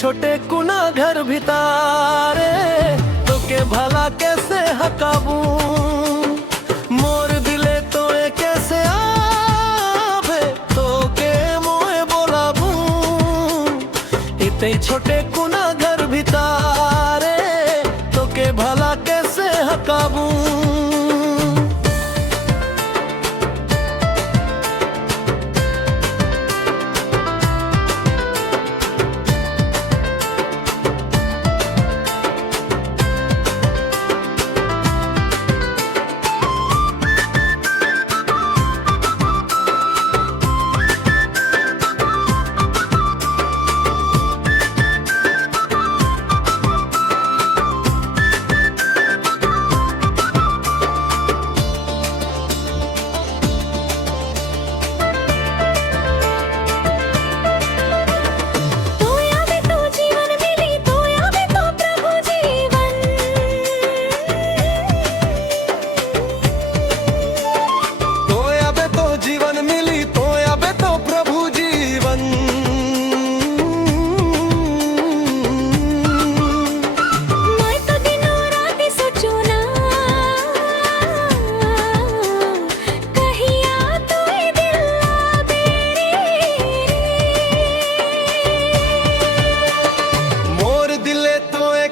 छोटे कुना घर भितारे तो के भला कैसे हकाबू मोर दिले तो कैसे आवे तो के मोए बोलाबू इतने छोटे कुना घर भितारे तो के भला कैसे हकाबू।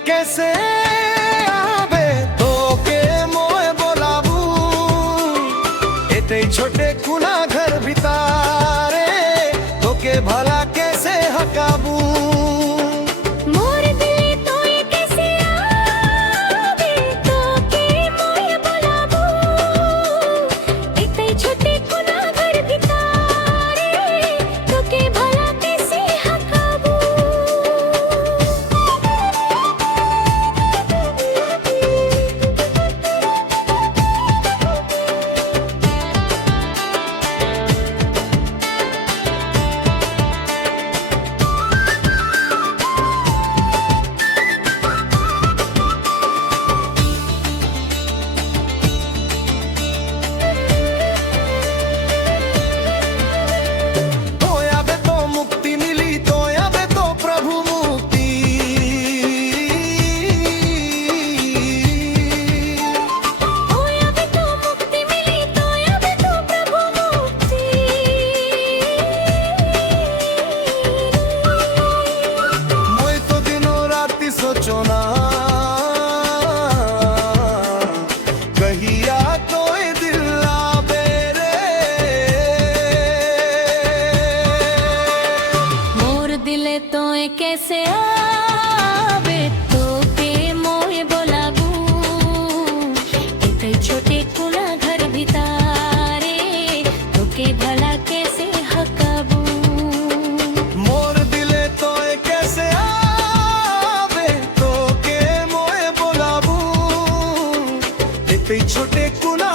कैसे आवे तो के मोए बोलाबू इतने छोटे कुना घर भितारे तो के भला कैसे हकाबू। मोर दिले तो कैसे आवे तो के मोए बोलाबू इतने छोटे कुना घर भितारे तो के भला कैसे हकाबू। सोचो ना कहिया तो दिल बेरे मोर दिले तो कैसे आवे तो के मोए बोलाबू इतने छोटे कुना घर भितारे तो के भला कैसे हकाबू। मोर दिले तो कैसे छोटे कुना